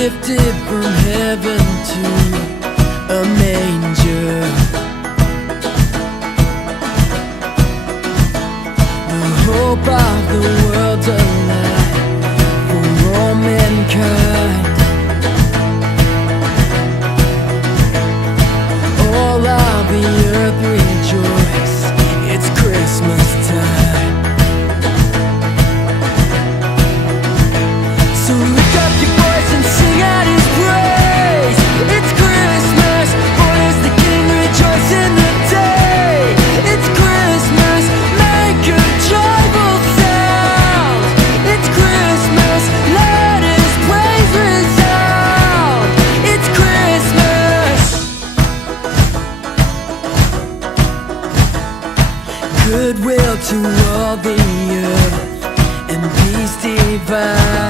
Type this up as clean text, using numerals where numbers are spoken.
Gifted from heaven to a manger. The hope of the world's alive for all mankind. All of the earth rejoice, it's Christmas time. So lift up your voice and sing out His praise. It's Christmas, born is the King, rejoice in the day. It's Christmas, make a joyful sound. It's Christmas, let His praise resound. It's Christmas. Goodwill to all the earth and peace divine.